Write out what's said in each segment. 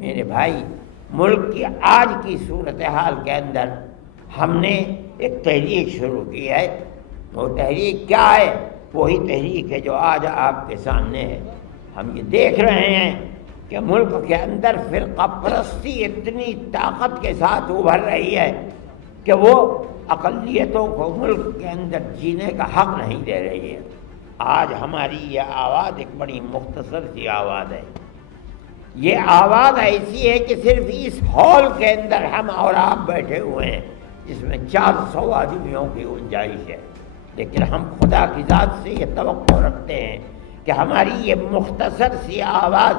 میرے بھائی، ملک کی آج کی صورتحال کے اندر ہم نے ایک تحریک شروع کی ہے۔ وہ تحریک کیا ہے؟ وہی تحریک ہے جو آج آپ کے سامنے ہے۔ ہم یہ دیکھ رہے ہیں کہ ملک کے اندر فرقہ پرستی اتنی طاقت کے ساتھ ابھر رہی ہے کہ وہ اقلیتوں کو ملک کے اندر جینے کا حق نہیں دے رہی ہے۔ آج ہماری یہ آواز ایک بڑی مختصر سی آواز ہے۔ یہ آواز ایسی ہے کہ صرف اس ہال کے اندر ہم اور آپ بیٹھے ہوئے ہیں، جس میں 400 آدمیوں کی گنجائش ہے، لیکن ہم خدا کی ذات سے یہ توقع رکھتے ہیں کہ ہماری یہ مختصر سی آواز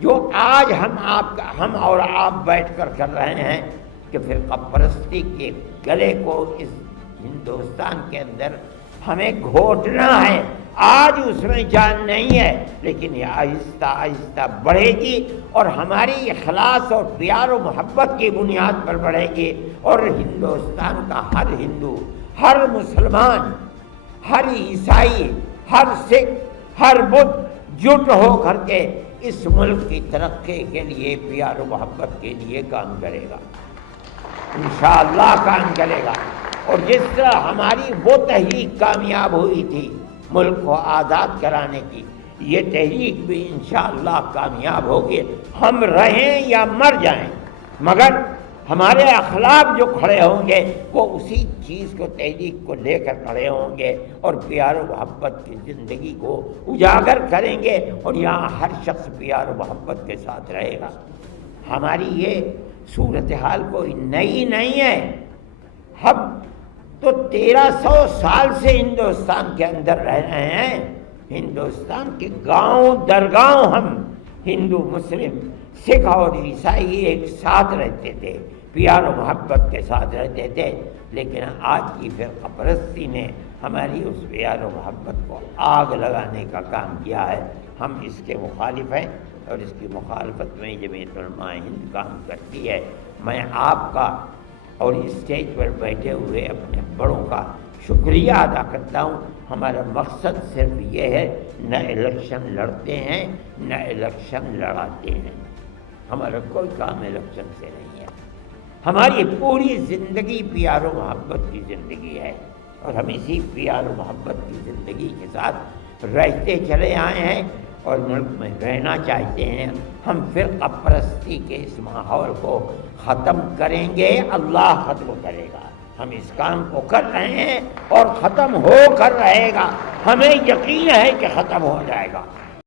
جو آج ہم اور آپ بیٹھ کر رہے ہیں کہ فرقہ پرستی کے گلے کو اس ہندوستان کے اندر ہمیں گھونٹنا ہے۔ آج اس میں جان نہیں ہے، لیکن یہ آہستہ آہستہ بڑھے گی اور ہماری اخلاص اور پیار و محبت کی بنیاد پر بڑھے گی، اور ہندوستان کا ہر ہندو، ہر مسلمان، ہر عیسائی، ہر سکھ، ہر بدھ جٹ ہو کر کے اس ملک کی ترقی کے لیے، پیار و محبت کے لیے کام کرے گا، انشاءاللہ کام کرے گا۔ اور جس طرح ہماری وہ تحریک کامیاب ہوئی تھی ملک کو آزاد کرانے کی، یہ تحریک بھی انشاءاللہ کامیاب ہوگی، ہم رہیں یا مر جائیں، مگر ہمارے اخلاق جو کھڑے ہوں گے وہ اسی چیز کو، تحریک کو لے کر کھڑے ہوں گے اور پیار و محبت کی زندگی کو اجاگر کریں گے، اور یہاں ہر شخص پیار و محبت کے ساتھ رہے گا۔ ہماری یہ صورتحال کوئی نئی نہیں ہے، ہم تو 1300 سال سے ہندوستان کے اندر رہ رہے ہیں۔ ہندوستان کے گاؤں درگاؤں ہم ہندو، مسلم، سکھ اور عیسائی ایک ساتھ رہتے تھے، پیار و محبت کے ساتھ رہتے تھے، لیکن آج کی فرقہ پرستی نے ہماری اس پیار و محبت کو آگ لگانے کا کام کیا ہے۔ ہم اس کے مخالف ہیں اور اس کی مخالفت میں جمعیت علماء ہند کام کرتی ہے۔ میں آپ کا اور اسٹیج پر بیٹھے ہوئے اپنے بڑوں کا شکریہ ادا کرتا ہوں۔ ہمارا مقصد صرف یہ ہے، نہ الیکشن لڑتے ہیں نہ الیکشن لڑاتے ہیں، ہمارا کوئی کام الیکشن سے نہیں ہے۔ ہماری پوری زندگی پیار و محبت کی زندگی ہے، اور ہم اسی پیار و محبت کی زندگی کے ساتھ رہتے چلے آئے ہیں اور ملک میں رہنا چاہتے ہیں۔ ہم فرقہ پرستی کے اس ماحول کو ختم کریں گے، اللہ ختم کرے گا۔ ہم اس کام کو کر رہے ہیں اور ختم ہو کر رہے گا، ہمیں یقین ہے کہ ختم ہو جائے گا۔